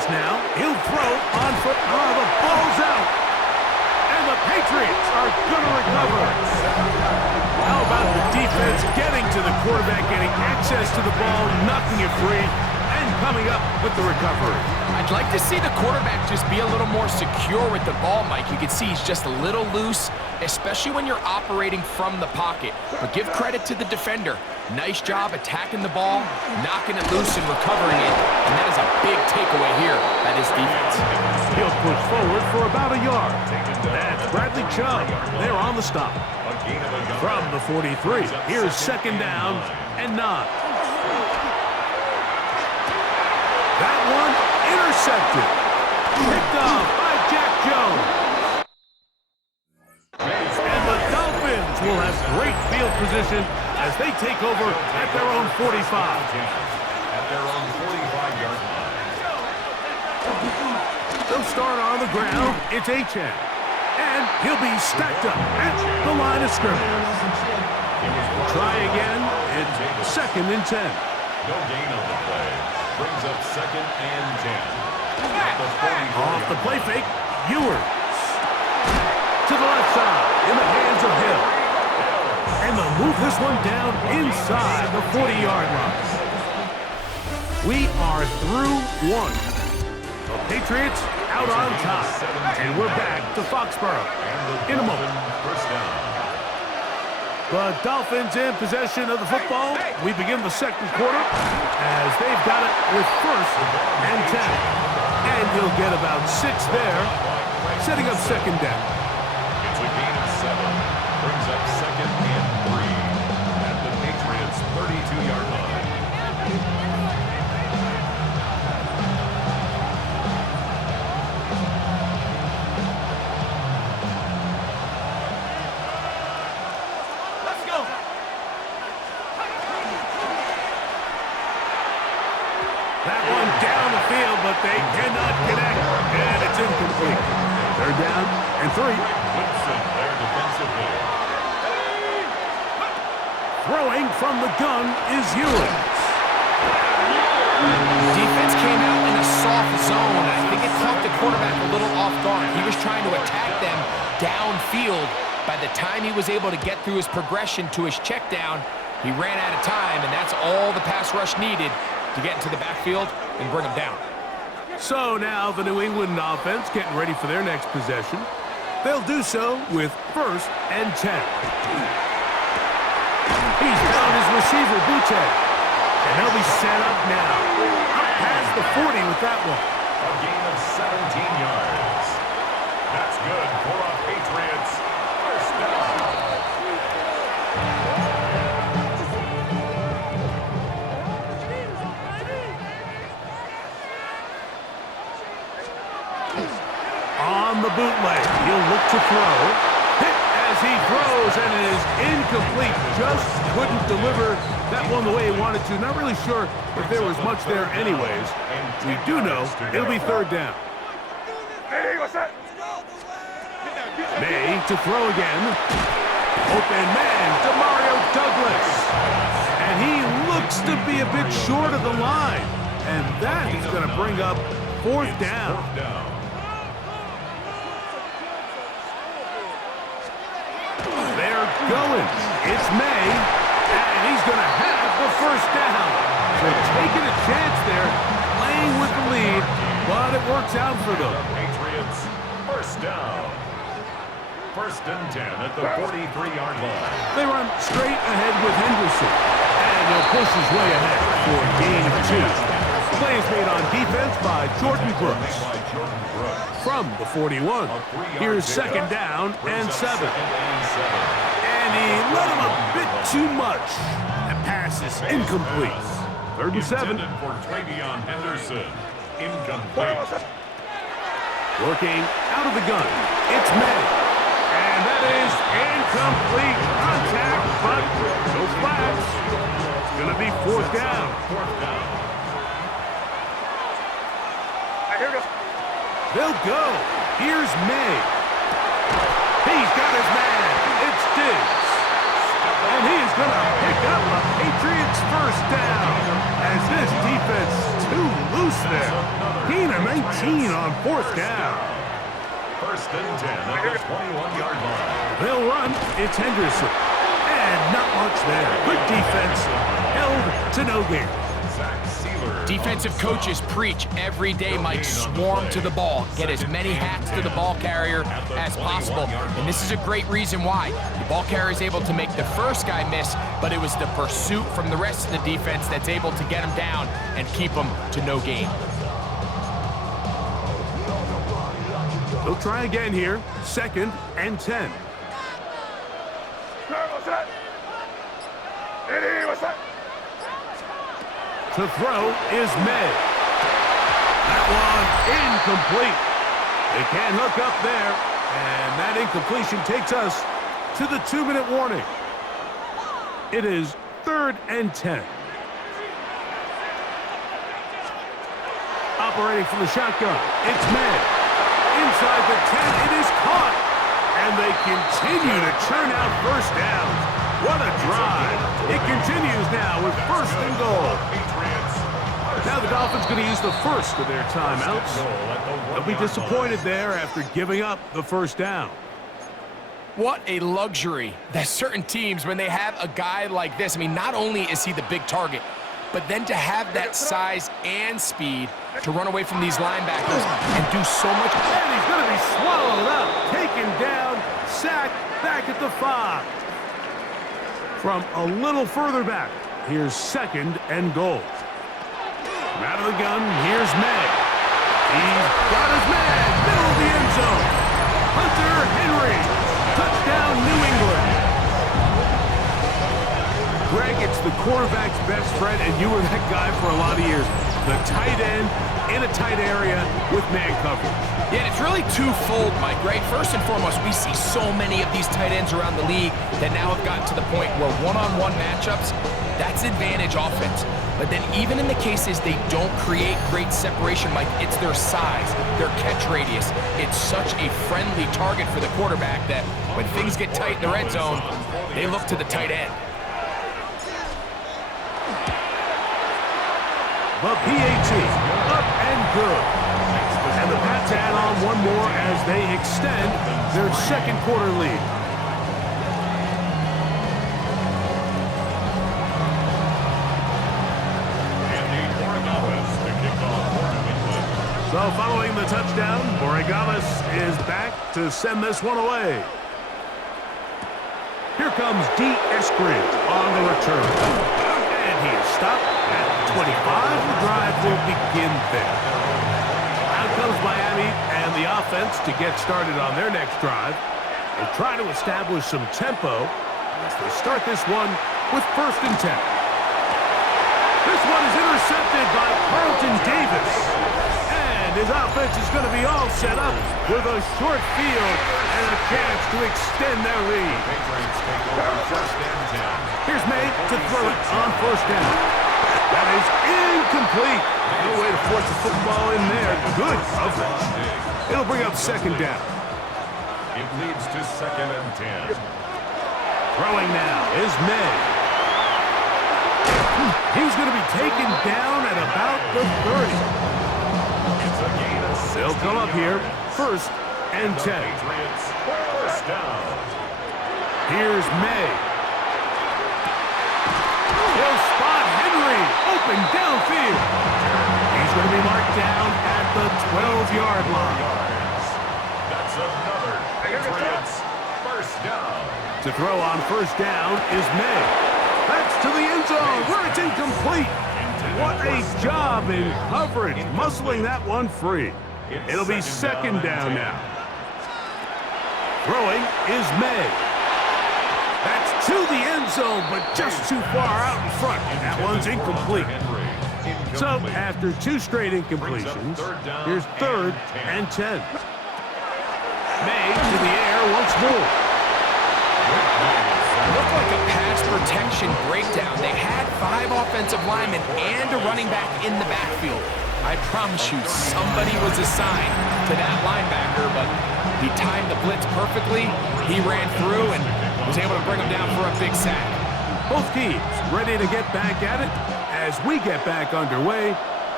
this now. He'll throw on foot. Oh, the ball's out. And the Patriots are going to recover. How about the defense getting to the quarterback, getting access to the ball, knocking it free, and coming up with the recovery? I'd like to see the quarterback just be a little more secure with the ball, Mike. You can see he's just a little loose, especially when you're operating from the pocket. But give credit to the defender. Nice job attacking the ball, knocking it loose and recovering it. And that is a big takeaway here by this defense. He'll push forward for about a yard. That's Bradley Chubb. They're on the stop. From the 43, here's second down and 9. That one intercepted. Picked off by Jack Jones. And the Dolphins will have great field position as they take over at their own 45. At their own 45-yard line. They'll start on the ground. It's Achane. And he'll be stacked up at the line of scrimmage. Try again. It's second and 10. No gain on the play. Brings up second and 10. Off the play fake, Ewers. To the left side, in the hands of Hill. And they'll move this one down inside the 40-yard line. We are through one. The Patriots out on top. And we're back to Foxborough in a moment. The Dolphins in possession of the football. We begin the second quarter as they've got it with first and 10. And he'll get about 6 there, setting up second down. It's a gain of 7. Brings up second and 3 at the Patriots' 32-yard line. Let's go. That one down the field, but they cannot connect, and it's incomplete. They're down and 3. Woodson, their defensive back. Throwing from the gun is Ewers. Defense came out in a soft zone. I think it caught the quarterback a little off guard. He was trying to attack them downfield. By the time he was able to get through his progression to his check down, he ran out of time, and that's all the pass rush needed to get into the backfield and bring him down. So now the New England offense getting ready for their next possession. They'll do so with first and 10. He's found his receiver, Butte. And they'll be set up now. Up past the 40 with that one. A gain of 17 yards. That's good for a Patriots first down. On the bootleg, he'll look to throw. Hit as he throws, and it is incomplete. Just couldn't deliver that one the way he wanted to. Not really sure if there was much there anyways. We do know it'll be third down. May to throw again. Open man, Demario Douglas. And he looks to be a bit short of the line. And that is going to bring up fourth down. They're going. It's May, and he's going to have the first down. So taking a chance there, playing with the lead, but it works out for them. Patriots first down. First and 10 at the 43-yard line. They run straight ahead with Henderson, and he'll push his way ahead for a gain of 2. Play is made on defense by Jordan Brooks. From the 41, here's second down and 7. And he let him a bit too much. That pass is incomplete. Third and 7. For Travion Henderson, incomplete. Working out of the gun, it's May. And that is incomplete. Contact, but no flags. It's going to be fourth down. They'll go. Here's May. He's got his man. It's Diggs. And he's going to pick up a Patriots first down as this defense too loose loose there. Gain of 19 on 4th down. First and 10 at the 21-yard line. They'll run. It's Henderson. And not much there. Good defense. Held to no gain. Defensive coaches preach every day, Mike, swarm to the ball. Get as many hats to the ball carrier as possible. And this is a great reason why. The ball carrier is able to make the first guy miss, but it was the pursuit from the rest of the defense that's able to get him down and keep him to no gain. They'll try again here. 2nd and 10. To throw is May. That one incomplete. They can't hook up there. And that incompletion takes us to the 2-minute warning. It is 3rd and 10. Operating from the shotgun, it's May. Inside the 10, it is caught. And they continue to churn out first downs. What a drive. It continues now with 1st and goal. Now the Dolphins going to use the first of their timeouts. They'll be disappointed there after giving up the 1st down. What a luxury that certain teams, when they have a guy like this, I mean, not only is he the big target, but then to have that size and speed to run away from these linebackers and do so much. And he's going to be swallowed up, taken down, sacked, back at the 5. From a little further back, here's 2nd and goal. From out of the gun, here's May. He's got his man, middle of the end zone. Hunter Henry, touchdown New England. Greg, it's the quarterback's best friend, and you were that guy for a lot of years. The tight end in a tight area with man coverage. Yeah, and it's really twofold, Mike, right? First and foremost, we see so many of these tight ends around the league that now have gotten to the point where one-on-one matchups, that's advantage offense. But then even in the cases they don't create great separation, Mike, it's their size, their catch radius. It's such a friendly target for the quarterback that when things get tight in the red zone, they look to the tight end. The PAT, up and good. And the Pats add on one more as they extend their 2nd quarter lead. So following the touchdown, Borregales is back to send this one away. Here comes D. Eskridge on the return. And he is stopped at 25. The drive will begin there. Out comes Miami and the offense to get started on their next drive. They try to establish some tempo as they start this one with 1st and 10. This one is intercepted by Carlton Davis. And his offense is going to be all set up with a short field and a chance to extend their lead. Here's May to throw it on 1st down. That is incomplete. No way to force the football in there. Good coverage. It'll bring up 2nd down. It leads to 2nd and 10. Throwing now is May. He's going to be taken down at about the 30. They'll come up here, 1st and 10. First down. Here's May. He'll spot Henry, open downfield. He's going to be marked down at the 12-yard line. That's another Patriots first down. To throw on 1st down is May. That's to the end zone where it's incomplete. What a job in coverage, muscling that one free. It'll be 2nd down now. Throwing is May. That's to the end zone, but just too far out in front. That one's incomplete. So after 2 straight incompletions, here's 3rd and 10. May to the air once more. Looked like a pass protection breakdown. They had 5 offensive linemen and a running back in the backfield. I promise you, somebody was assigned to that linebacker, but he timed the blitz perfectly. He ran through and was able to bring him down for a big sack. Both teams ready to get back at it as we get back underway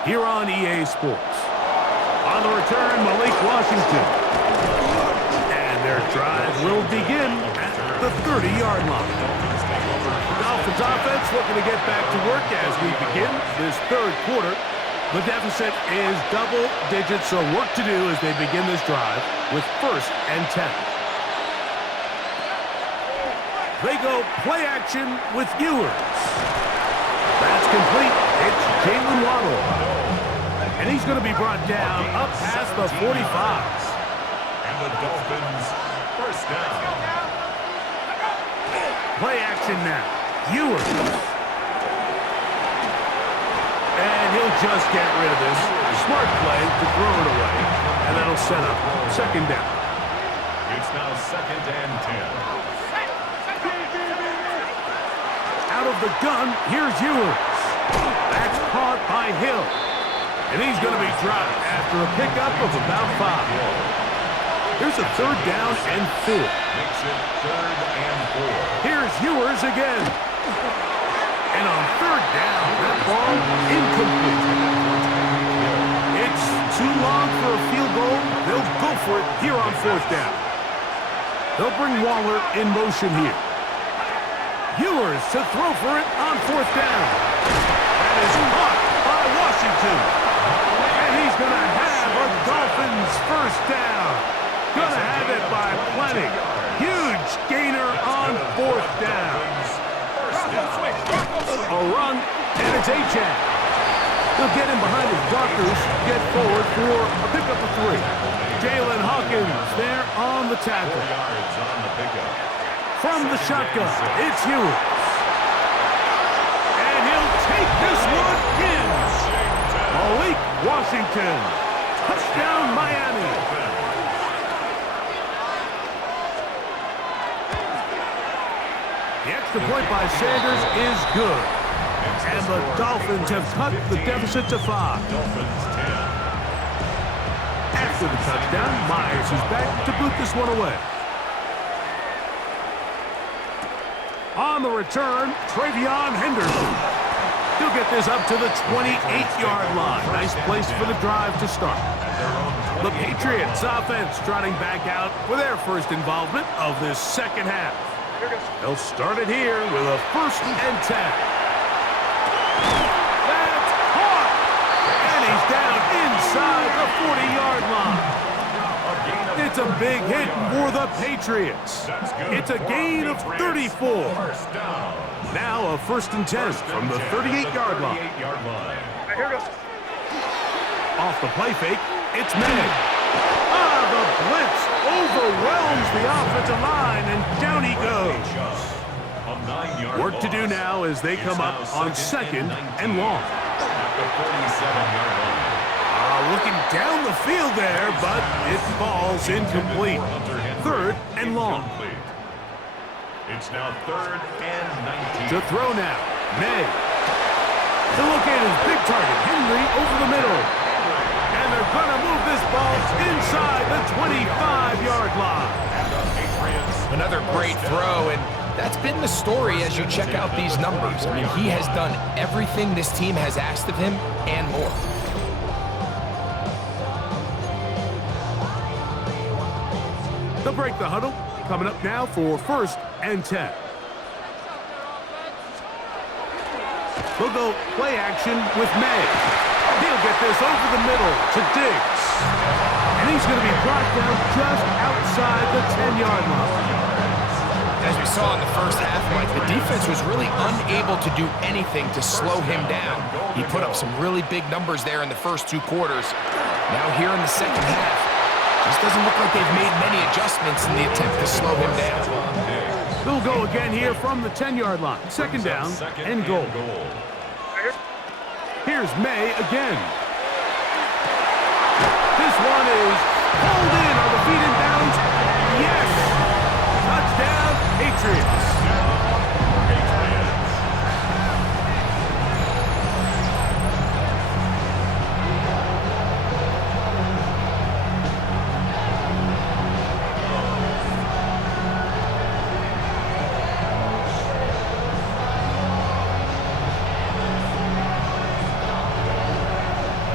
here on EA Sports. On the return, Malik Washington. And their drive will begin at the 30-yard line. Dolphins offense looking to get back to work as we begin this third quarter. The deficit is double digits, so work to do as they begin this drive with 1st and 10. They go play action with Ewers. That's complete. It's Jalen Waddle. And he's going to be brought down up past the 45. And the Dolphins, 1st down. Play action now. Ewers. And he'll just get rid of this. Smart play to throw it away. And that'll set up 2nd down. It's now 2nd and 10. Out of the gun, here's Ewers. That's caught by Hill. And he's going to be dropped after a pickup of about 5. Here's a 3rd down and 4. Makes it 3rd and 4. Here's Ewers again. And on 3rd down, that ball incomplete. It's too long for a field goal. They'll go for it here on 4th down. They'll bring Waller in motion here. Ewers to throw for it on 4th down. That is caught by Washington. And he's going to have a Dolphins 1st down. Going to have it by plenty. Huge gainer on 4th down. A run, and it's Achane. He'll get in behind his blockers, get forward for a pickup of 3. Jalen Hawkins there on the tackle. 4 yards on the pickup. From the shotgun, it's Ewers. And he'll take this one in. Malik Washington. Touchdown, Miami. The extra point by Sanders is good. And the Dolphins have cut the deficit to 5. Dolphins 10. After the touchdown, Myers is back to boot this one away. On the return, Travion Henderson. He'll get this up to the 28-yard line. Nice place for the drive to start. The Patriots offense trotting back out for their first involvement of this 2nd half. They'll start it here with a 1st and 10. That's caught! And he's down inside the 40-yard line. It's a big hit for the Patriots. It's a gain of 34. Now a 1st and 10 from the 38-yard line. Off the play fake, it's May. The blitz overwhelms the offensive line, and down he goes. Work to do now as they come up on 2nd and long. Looking down the field there, but it falls incomplete. 3rd and long. It's now 3rd and 19. To throw now, May. To look at his big target, Henry, over the middle. And they're going to move this ball inside the 25-yard line. Another great throw, and that's been the story as you check out these numbers. I mean, he has done everything this team has asked of him and more. They'll break the huddle. Coming up now for 1st and 10. They'll go play action with May. He'll get this over the middle to Diggs. And he's going to be brought down just outside the 10-yard line. As we saw in the first half, Mike, the defense was really unable to do anything to slow him down. He put up some really big numbers there in the first 2 quarters. Now here in the 2nd half, just doesn't look like they've made many adjustments in the attempt to slow him down. They'll go again here from the 10-yard line. 2nd down and goal. Here's May again. This one is pulled in on the feet in bounds. Yes! Touchdown, Patriots.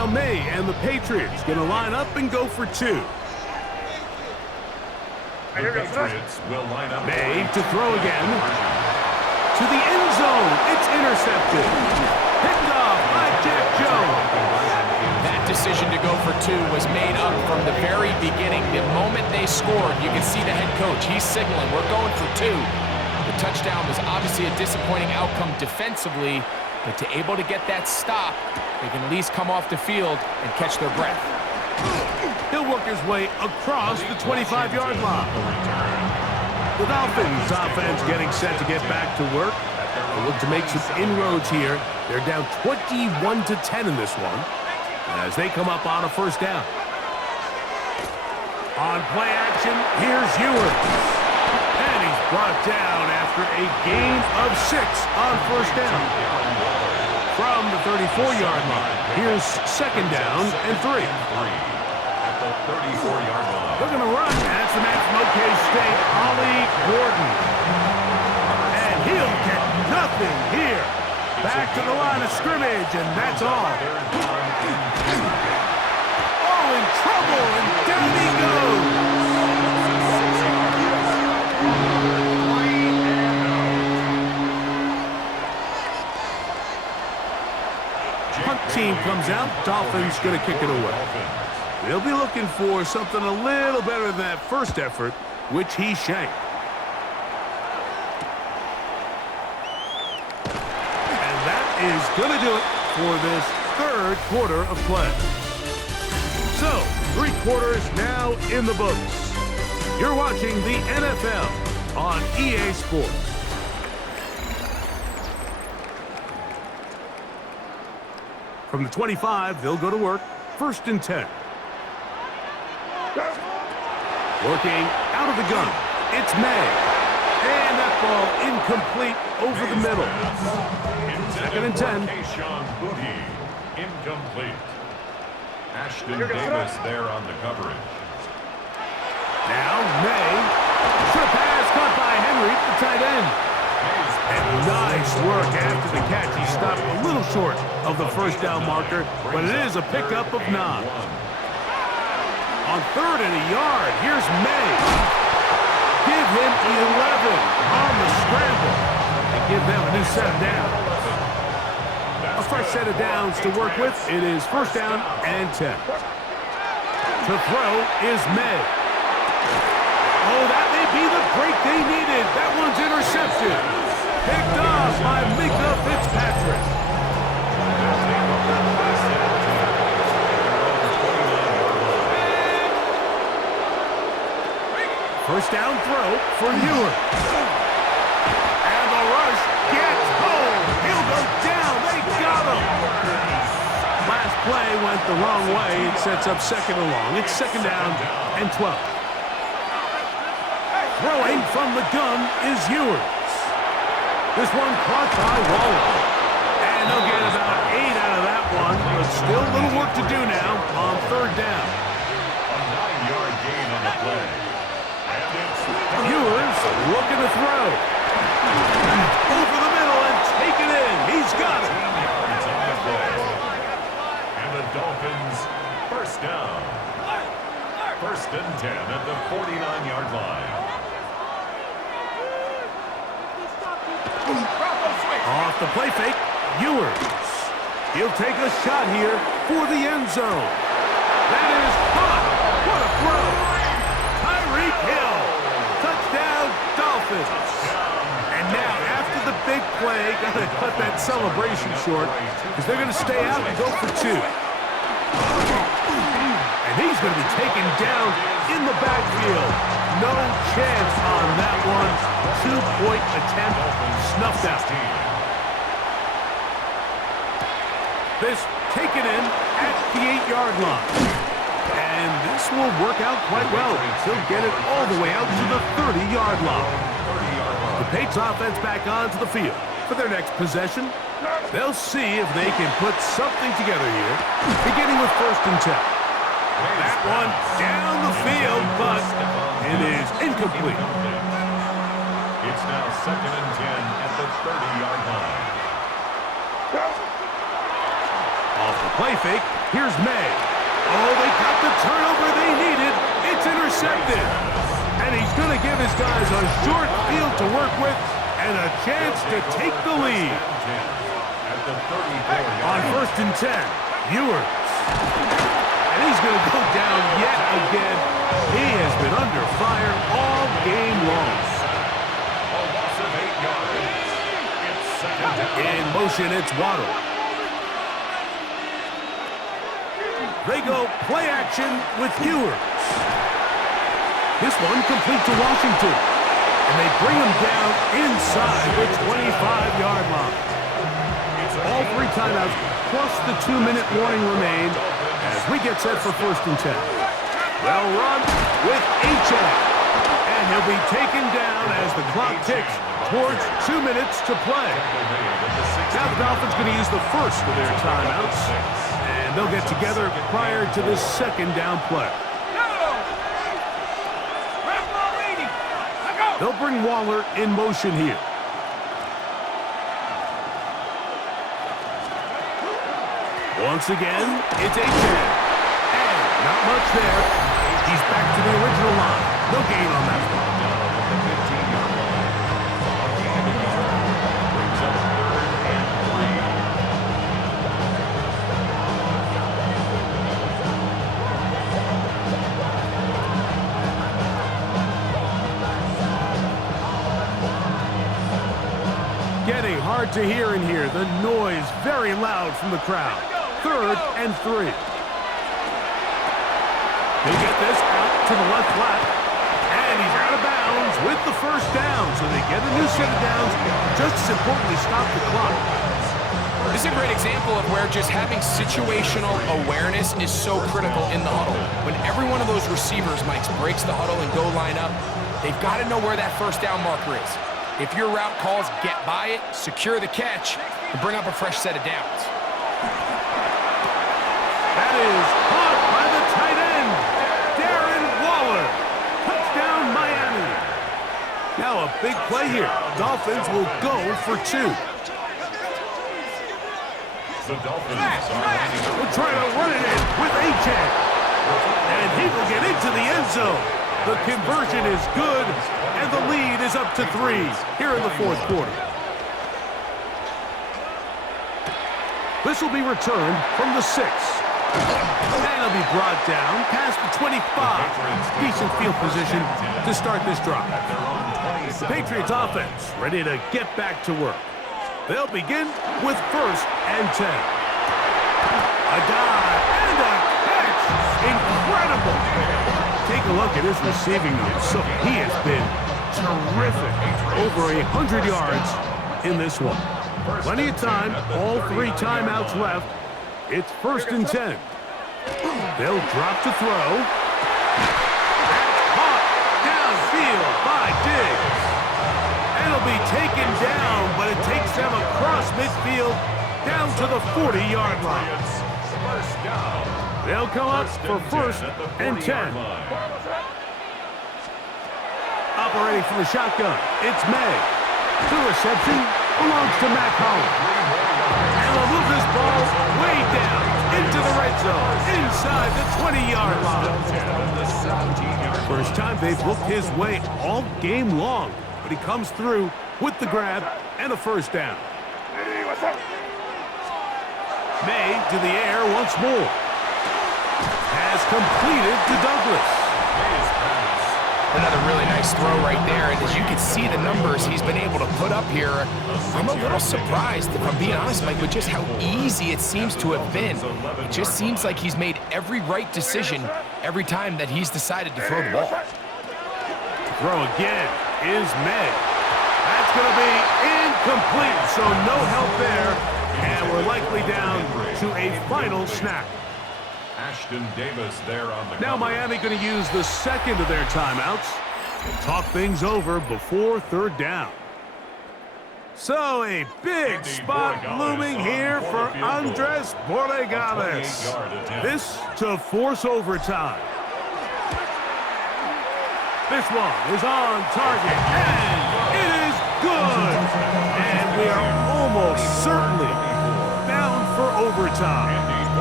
Now May and the Patriots going to line up and go for two. The Patriots will line up. May to throw again. To the end zone. It's intercepted. Picked off by Jack Jones. That decision to go for two was made up from the very beginning. The moment they scored, you can see the head coach. He's signaling, we're going for two. The touchdown was obviously a disappointing outcome defensively, but to able to get that stop, they can at least come off the field and catch their breath. He'll work his way across the 25-yard line. The Dolphins offense getting set to get back to work. They look to make some inroads here. They're down 21-10 in this one as they come up on a first down. On play action, here's Ewers. And he's brought down after a gain of 6 on first down. From the 34-yard line, here's second down and 3. At the 34-yard line. They're going to run. That's the man from OK State, Ollie Gordon. And he'll get nothing here. Back to the line of scrimmage, and that's all. Oh, in trouble, and down he goes. Punt team comes out. Dolphins going to kick it away. They'll be looking for something a little better than that first effort, which he shanked. And that is going to do it for this third quarter of play. So, 3 quarters now in the books. You're watching the NFL on EA Sports. From the 25, they'll go to work. First and 10. Working out of the gun. It's May. And that ball incomplete over the middle. Second and 10. Incomplete. Ashton Davis there on the coverage. Now May. Short pass caught by Henry, the tight end. And nice work after the catch. He stopped a little short of the first down marker, but it is a pickup of 9. On third and a yard, here's May. Give him 11 on the scramble and give them a new set of downs. A fresh set of downs to work with. It is first down and 10. To throw is May. Oh, that may be the break they needed. That one's intercepted. Picked off by Mika Fitzpatrick. First down throw for Ewers. And the rush gets home. He'll go down. They got him. Last play went the wrong way. It sets up second and long. It's second down and 12. Throwing from the gun is Ewers. This one caught by Waller. And they'll get about 8 out of that one, but still a little work to do now on third down. A 9-yard gain on the play. Ewers looking to throw. Over the middle and take it in. He's got it. And the Dolphins first down. First and 10 at the 49-yard line. Off the play fake, Ewers. He'll take a shot here for the end zone. That is hot. What a throw. Tyreek Hill. Touchdown, Dolphins. And now, after the big play, got to cut that celebration short because they're going to stay out and go for 2. And he's going to be taken down in the backfield. No chance on that one. 2-point attempt snuffed out. This taken in at the 8-yard line. And this will work out quite well. He'll get it all the way out to the 30-yard line. The Patriots offense back onto the field for their next possession. They'll see if they can put something together here, beginning with first and 10. That one down the field, but it is incomplete. It's now second and 10 at the 30-yard line. On Off the play fake, here's May. Oh, they got the turnover they needed. It's intercepted. And he's going to give his guys a short field to work with and a chance to take the lead. On 1st and 10, Ewers. And he's going to go down yet again. He has been under fire all game long. In motion, it's Waddle. They go play action with Ewers. This one complete to Washington. And they bring him down inside the 25-yard line. All 3 timeouts plus the 2-minute warning remain as we get set for 1st and 10. Well run with H.A. And he'll be taken down as the clock ticks towards 2 minutes to play. Now the Dolphins going to use the first of their timeouts. And they'll get together prior to the 2nd down play. They'll bring Waller in motion here. Once again, it's H.A. And not much there. He's back to the original line. No gain on that one. Getting hard to hear in here. The noise very loud from the crowd. 3rd and 3. He'll get this out to the left flat. And he's out of bounds with the 1st down. So they get a new set of downs. Just as importantly, stop the clock. This is a great example of where just having situational awareness is so critical in the huddle. When every one of those receivers, Mike, breaks the huddle and go line up, they've got to know where that 1st down marker is. If your route calls, get by it, secure the catch, and bring up a fresh set of downs. That is caught by the tight end, Darren Waller. Touchdown, Miami. Now a big play here. Dolphins will go for 2. The Dolphins We'll try to run it in with A.J. And he will get into the end zone. The conversion is good, and the lead is up to 3 here in the 4th quarter. This will be returned from the 6. And it'll be brought down past the 25. Decent field position to start this drive. The Patriots offense ready to get back to work. They'll begin with 1st and 10. A dive and a catch. Incredible. Take a look at his receiving numbers. So he has been terrific. Over 100 yards in this one. Plenty of time. All 3 timeouts left. It's 1st and 10. They'll drop to throw. That's caught downfield by Diggs. And it'll be taken down, but it takes them across midfield down to the 40-yard line. They'll come up for 1st and 10. Operating from the shotgun, it's May. The reception belongs to Matt Collins. And they'll move this ball way down into the red zone, inside the 20-yard line. First time they've looked his way all game long, but he comes through with the grab and a 1st down. May to the air once more. Has completed to Douglas. Another really nice throw right there, and as you can see the numbers he's been able to put up here, I'm a little surprised, if I'm being honest, Mike, with just how easy it seems to have been. It just seems like he's made every right decision every time that he's decided to throw the ball. Throw again is May. That's going to be incomplete, so no help there, and we're likely down to a final snap. Ashton Davis there on the Now Miami going to use the 2nd of their timeouts and talk things over before 3rd down. So a big spot looming here for Andres Borregales. This to force overtime. This one is on target, and it is good. And we are almost certainly bound for overtime.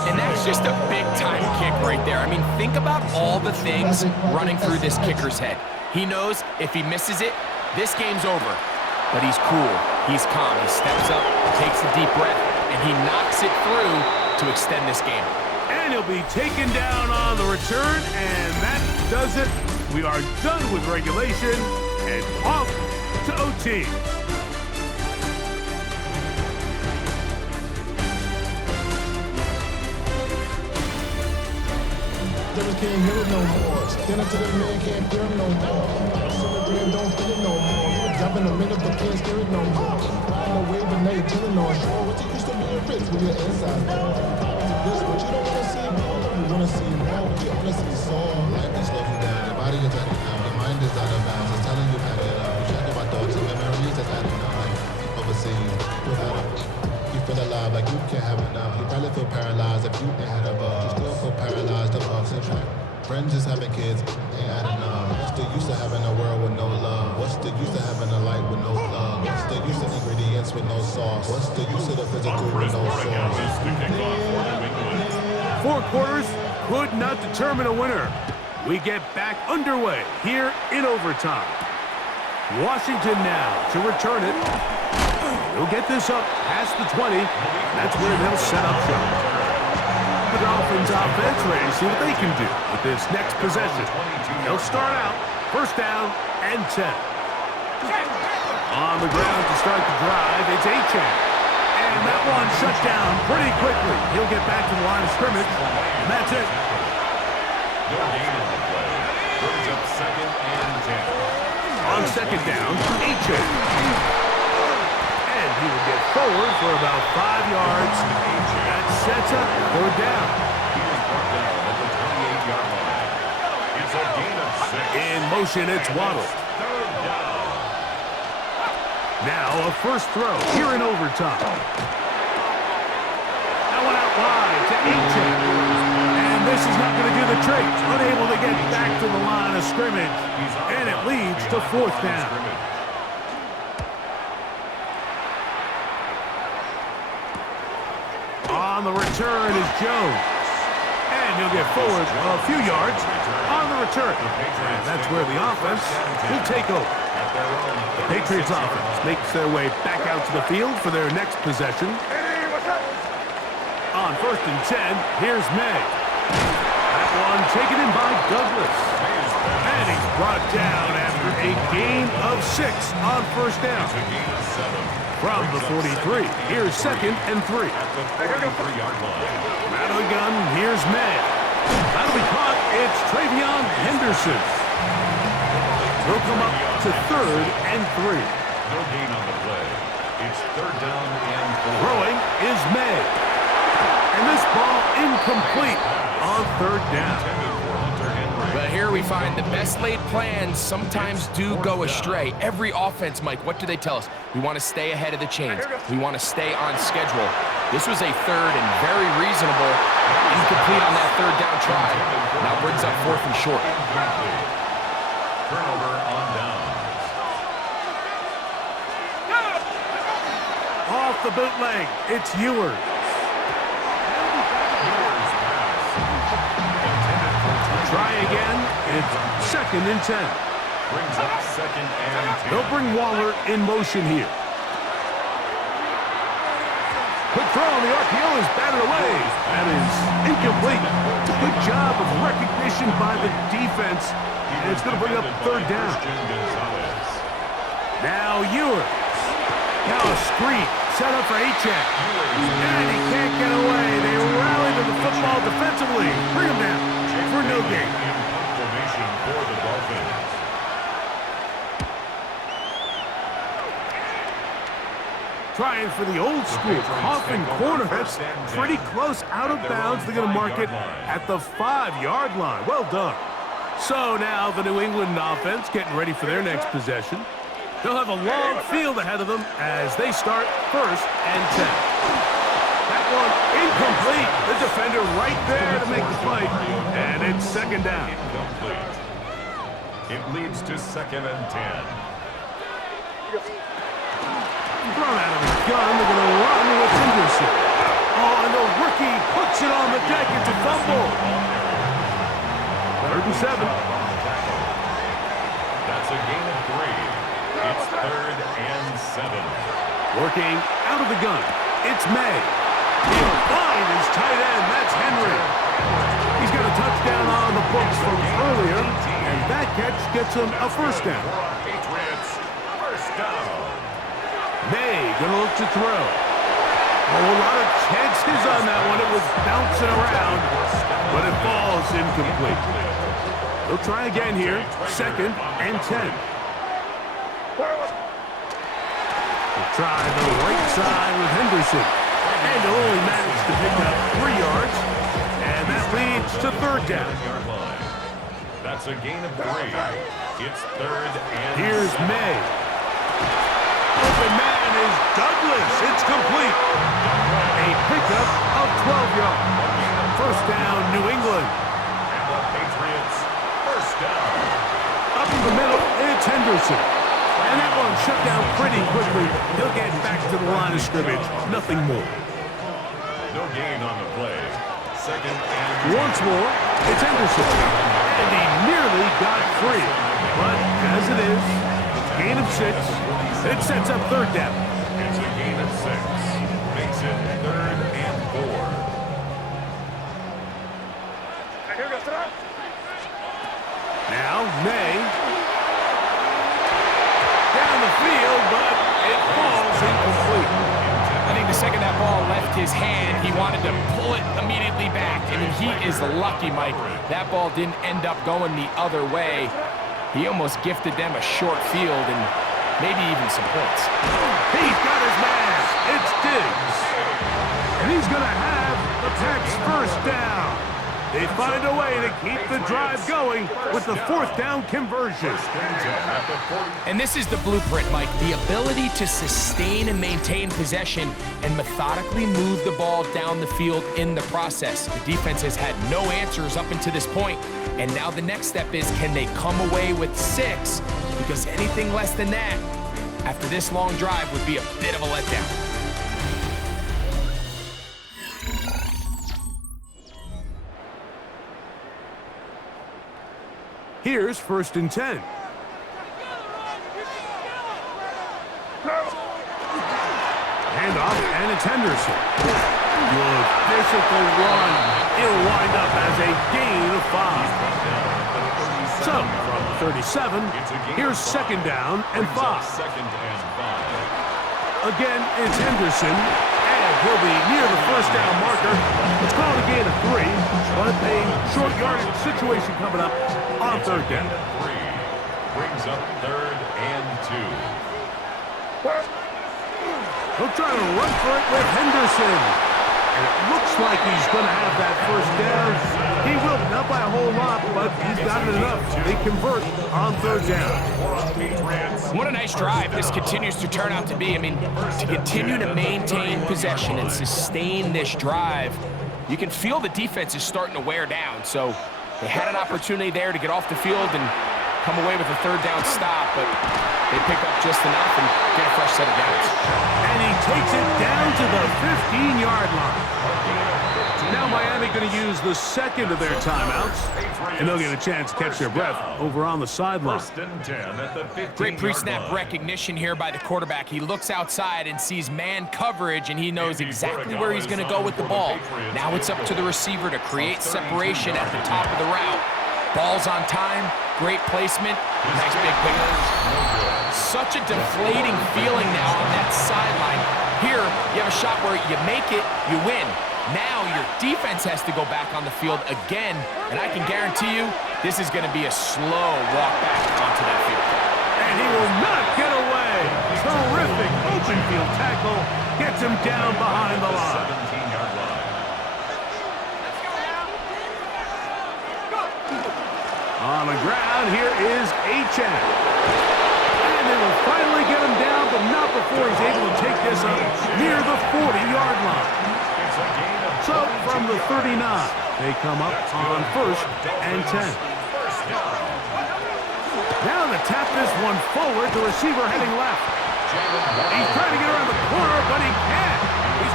And that's just a big-time kick right there. I mean, think about all the things running through this kicker's head. He knows if he misses it, this game's over. But he's cool, he's calm, he steps up, takes a deep breath, and he knocks it through to extend this game. And he'll be taken down on the return, and that does it. We are done with regulation and off to OT. Can't hear it no more. Stand up to the man, can't hear him no more. Celebrating, don't feel it no more. Jumping a minute, but can't steer it no more. Riding a wave, but now you're chilling on shore. What you used to be a rich with your inside door. This, but you don't want to see more. You want to see more. You want to see soul. Life is slowing down. Your body is letting down. Your mind is out of bounds. It's telling you how to love. You check about thoughts and memories that's adding up. Overseas, without a... You feel alive like you can't have enough. You probably feel paralyzed if you ain't had a buzz. You still feel paralyzed above the track. Friends just having kids ain't adding up. What's the use of having a world with no love? What's the use of having a light with no love? What's the use of ingredients with no sauce? What's the use of the physical with no sauce? 4 quarters could not determine a winner. We get back underway here in overtime. Washington now to return it. He'll get this up past the 20. That's where they'll set up shop. The Dolphins offense ready to see what they can do with this next possession. They'll start out first down and 10. On the ground to start the drive, it's Achane. And that one shut down pretty quickly. He'll get back to the line of scrimmage, and that's it. No gain on the play. Brings up second and 10. On second down, Achane. And he will get forward for about 5 yards. That sets up third down. He is brought down at the 28-yard line. It's a gain of 6. In motion, it's Waddle. Third down. Now a first throw here in overtime. That one out wide to Achane. And this is not going to do the trick. Unable to get back to the line of scrimmage. And it leads to fourth down. On the return is Jones. And he'll get forward a few yards on the return. And that's where the offense will take over. The Patriots offense makes their way back out to the field for their next possession. On first and 10, here's May. That one taken in by Douglas. And he's brought down after a gain of 6 on first down. From the 43, here's second and 3. At the 43-yard line. Out of the gun, here's May. That'll be caught. It's Travion Henderson. He'll come up to third and 3. No gain on the play. It's third down and 4. Throwing is May. And this ball incomplete on third down. But here we find the best laid plans sometimes do go astray. Every offense, Mike, what do they tell us? We want to stay ahead of the chains. We want to stay on schedule. This was a third and very reasonable. Incomplete on that third down try. Now brings up fourth and short. Turnover on downs. Off the bootleg, it's Ewers. Try again. It's second and 10. Brings up second and 10. They'll bring Waller in motion here. Quick throw on the RPO is batted away. That is incomplete. Good job of recognition by the defense. And it's going to bring up third down. Now Ewers. Now a screen set up for Achane. And he can't get away. They rally to the football defensively. Bring him down for no gain. Formation for the Dolphins. Trying for the old school coffin corner. That's pretty close out of bounds. They're going to mark it at the 5-yard line. Well done. So now the New England offense getting ready for their next possession. They'll have a long field ahead of them as they start first and 10. That one incomplete. The defender right there to make the play. And it's second down. Incomplete. It leads to second and 10. Thrown out of the gun. They're going to run with Henderson. Oh, and the rookie puts it on the deck. It's a fumble. 3rd and 7. That's a gain of 3. It's 3rd and 7. Working out of the gun. It's May. He'll find his tight end. That's Henry. He's got a touchdown on the books from earlier, and that catch gets him a first down. Patriots, first down. May gonna look to throw. Oh, a lot of chances on that one. It was bouncing around, but it falls incomplete. He'll try again here. 2nd and 10. He'll try the right side with Henderson. And he'll only manage to pick up 3 yards. And that leads to 3rd down. That's a gain of 3. It's 3rd and Here's 7. May. Open man is Douglas. It's complete. A pickup of 12 yards. First down, New England. And the Patriots, first down. Up in the middle, it's Henderson. And that one shut down pretty quickly. He'll get back to the line of scrimmage. Nothing more. No gain on the play. 2nd and Once more, it's Henderson. And he nearly got free. But as it is, gain of 6. It sets up 3rd down. it's a gain of 6. Makes it 3rd and 4. Now, May. Down the field, but it falls incomplete. I think the second that ball left his hand, he wanted to pull it immediately back. I mean, he is lucky, Mike. That ball didn't end up going the other way. He almost gifted them a short field and maybe even some points. He's got his man. It's Diggs. And he's going to have the Pats' first down. They find a way to keep the drive going with the 4th down conversion. And this is the blueprint, Mike. The ability to sustain and maintain possession and methodically move the ball down the field in the process. The defense has had no answers up until this point, and now the next step is, can they come away with 6? Because anything less than that, after this long drive, would be a bit of a letdown. Here's 1st and 10. Handoff, and it's Henderson. Good physical run. It'll wind up as a gain of 5. So, from 37, here's 2nd down and 5. 2nd and 5. Again, it's Henderson, and he'll be near the 1st down marker. It's called a gain of 3, but a short yardage situation coming up on 3rd down. 3 brings up 3rd and 2. He'll try to run for it with Henderson. And it looks like he's going to have that 1st down. He will, not by a whole lot, but he's got it enough. They convert on 3rd down. What a nice drive this continues to turn out to be. I mean, to continue to maintain possession and sustain this drive, you can feel the defense is starting to wear down. So they had an opportunity there to get off the field and come away with a 3rd down stop, but they pick up just enough and get a fresh set of downs. And he takes it down to the 15-yard line. Now Miami going to use the 2nd of their timeouts, and they'll get a chance to catch their breath over on the sideline. 1st and 10 at the 15-yard Great pre-snap line. recognition here by the quarterback. He looks outside and sees man coverage, and he knows exactly where he's going to go with the ball. Now it's up to the receiver to create separation at the top of the route. Ball's on time, great placement, nice big pickup. Such a deflating feeling now on that sideline. Here, you have a shot where you make it, you win. Now your defense has to go back on the field again, and I can guarantee you this is going to be a slow walk back onto that field. And he will not get away. Terrific open field tackle gets him down behind the line. 17-yard line. On the ground, here is Achan. And they will finally get him down, but not before he's able to take this up near the 40-yard line. So, from the 39, they come up on 1st and 10. Now to tap this one forward, the receiver heading left. He's trying to get around the corner, but he can't. He's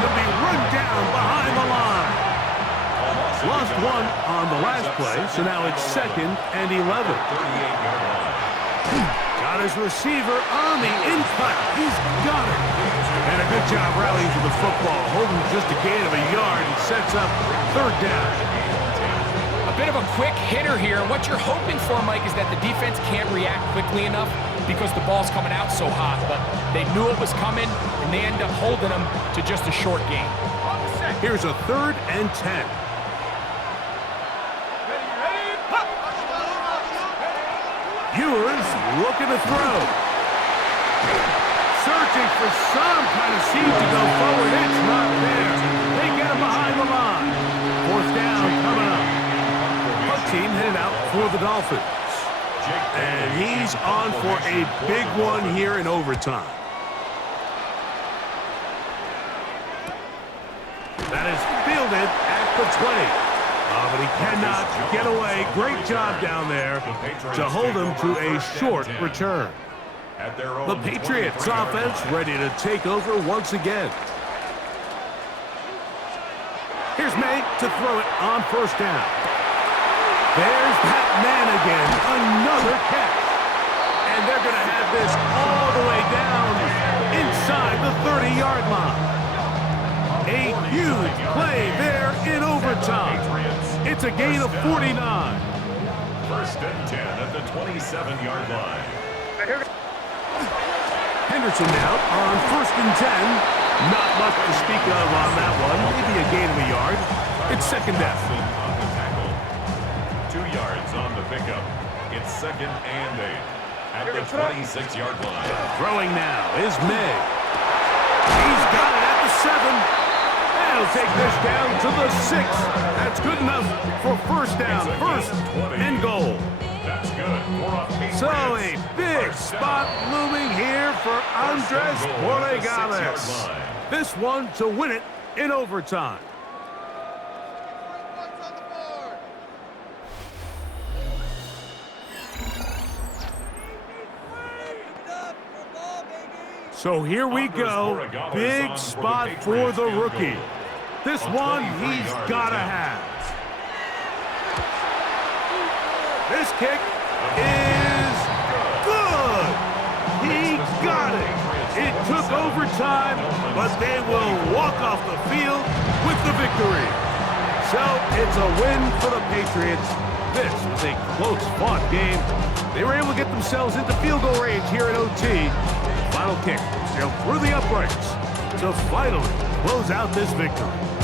going to be run down behind the line. Lost one on the last play, so now it's 2nd and 11. Got his receiver on the in-cut. He's got it. And a good job rallying to the football, holding just a gain of a yard and sets up 3rd down. A bit of a quick hitter here. What you're hoping for, Mike, is that the defense can't react quickly enough because the ball's coming out so hot. But they knew it was coming, and they end up holding them to just a short gain. Here's a 3rd and 10. Ewers looking to throw. Searching for some kind of seed to go forward. It's not there. They get him behind the line. 4th down coming up. Punt team headed out for the Dolphins. And he's on for a big one here in overtime. That is fielded at the 20. But he cannot get away. Great job down there to hold him to a short return. The Patriots offense ready to take over once again. Here's May to throw it on 1st down. There's that man again. Another catch. And they're going to have this all the way down inside the 30-yard line. A huge play there in overtime. It's a gain of 49. 1st and 10 at the 27-yard line. Henderson now on 1st and 10. Not much to speak of on that one. Maybe a gain of a yard. It's 2nd down. 2 yards on the pickup. It's 2nd and 8 at the 26-yard line. Throwing now is May. He's got it at the 7. He'll take this down to the 6. That's good enough for 1st down. 1st and goal. That's good. So a big spot looming here for Andres Borregales. This one to win it in overtime. So here we go. Big spot for the rookie. This one he's got to have. This kick is good. He got it. It took overtime, but they will walk off the field with the victory. So it's a win for the Patriots. This was a close-fought game. They were able to get themselves into field goal range here at OT. Final kick sailed through the uprights to finally close out this victory.